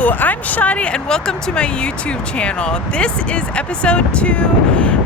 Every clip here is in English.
Hello, I'm Shadi and welcome to my YouTube channel. This is episode 2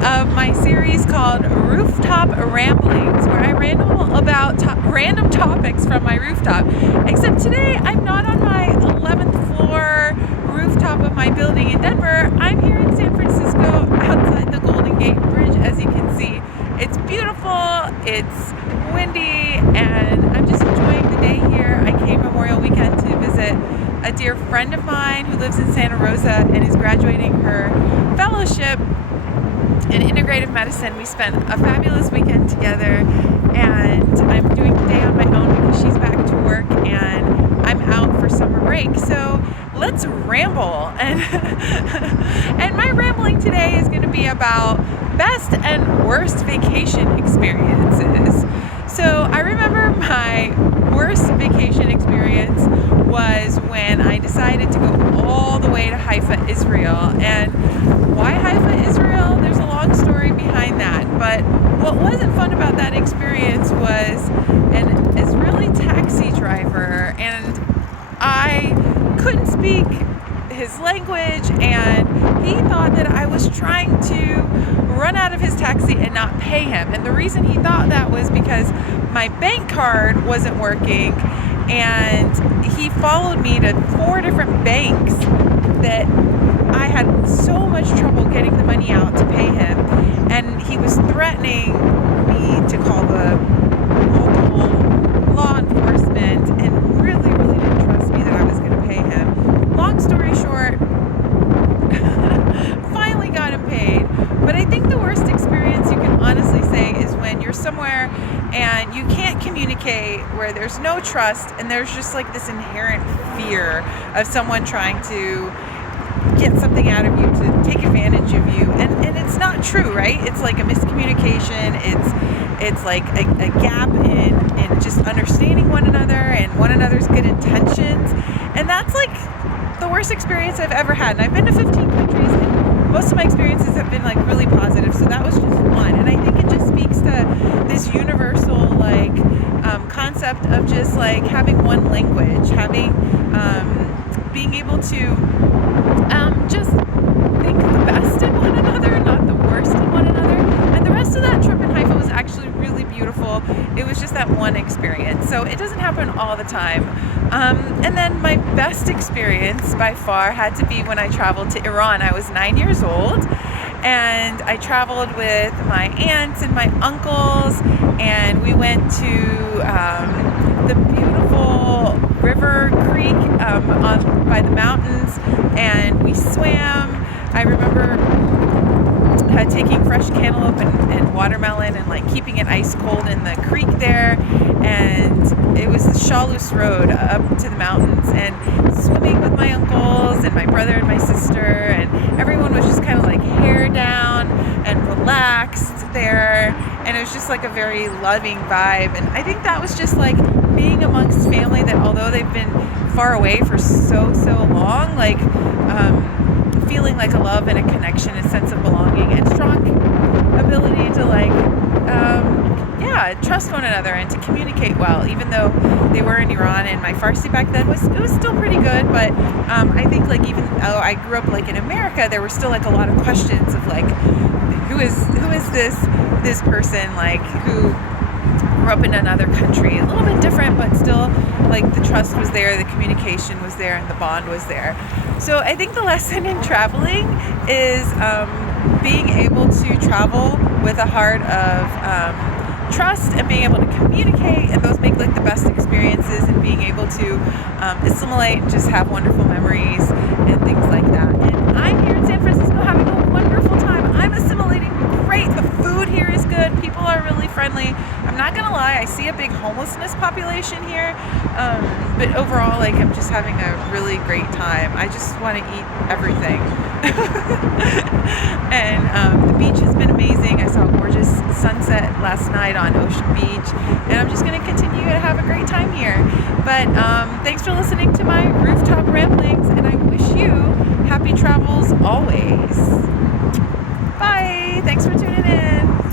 of my series called Rooftop Ramblings, where I ramble about random topics from my rooftop. Except today I'm not on my 11th floor rooftop of my building in Denver. I'm here in San Francisco outside the Golden Gate Bridge. As you can see, it's beautiful, it's windy, and I'm just enjoying the day here. I came Memorial Weekend to visit a dear friend of mine who lives in Santa Rosa and is graduating her fellowship in integrative medicine. We spent a fabulous weekend together, and I'm doing the day on my own because she's back to work and I'm out for summer break. So let's ramble. And my rambling today is going to be about best and worst vacation experiences. So I remember my worst vacation experience was when I decided to go all the way to Haifa, Israel. And why Haifa, Israel? There's a long story behind that. But what wasn't fun about that experience was an Israeli taxi driver, and I couldn't speak his language, and he thought that I was trying to run out of his taxi and not pay him. And the reason he thought that was because my bank card wasn't working, and he followed me to 4 different banks that I had so much trouble getting the money out to pay him, and he was threatening me to call the local law enforcement and really didn't trust me that I was going to pay him. Long story short, finally got him paid. But I think the worst experience you can honestly say is when you're somewhere and you can't communicate, where there's no trust, and there's just like this inherent fear of someone trying to get something out of you, to take advantage of you, and it's not true, right? It's like a miscommunication. It's like a gap in just understanding one another and one another's good intentions, and that's like the worst experience I've ever had. And I've been to 15 countries, and most of my experiences have been like really positive, so that was just one. And I think it just speaks to this universal like concept of just like having one language, having being able to just think the best in one another, not the worst in one another. And the rest of that trip in Haifa was actually really beautiful. It was just that one experience, so it doesn't happen all the time. And then my best experience by far had to be when I traveled to Iran. I was 9 years old, and I traveled with my aunts and my uncles, and we went to the beautiful river creek by the mountains, and we swam. I remember taking fresh cantaloupe and watermelon and like keeping it ice cold in the creek there, and it was the Chalous Road up to the mountains, and swimming with my uncles and my brother and my sister, and everyone was just kind of like hair down and relaxed there, and it was just like a very loving vibe. And I think that was just like being amongst family that, although they've been far away for so long, like feeling like a love and a connection, a sense of belonging, and strong ability to like trust one another and to communicate well, even though they were in Iran, and my Farsi back then was still pretty good. But I think like even though I grew up like in America, there were still like a lot of questions of like who is this person, like who grew up in another country, a little bit different, but still like the trust was there, the communication was there, and the bond was there. So I think the lesson in traveling is being able to travel with a heart of trust and being able to communicate, and those make like the best experiences, and being able to assimilate and just have wonderful memories and things like that. And I'm here in San Francisco having a wonderful time. I'm assimilating great. The food here is good. People are really friendly. I'm not gonna lie, I see a big homelessness population here, but overall, like, I'm just having a really great time. I just want to eat everything. And the beach has been amazing. I saw a gorgeous sunset last night on Ocean Beach, and I'm just going to continue to have a great time here. But thanks for listening to my Rooftop Ramblings, and I wish you happy travels always. Bye. Thanks for tuning in.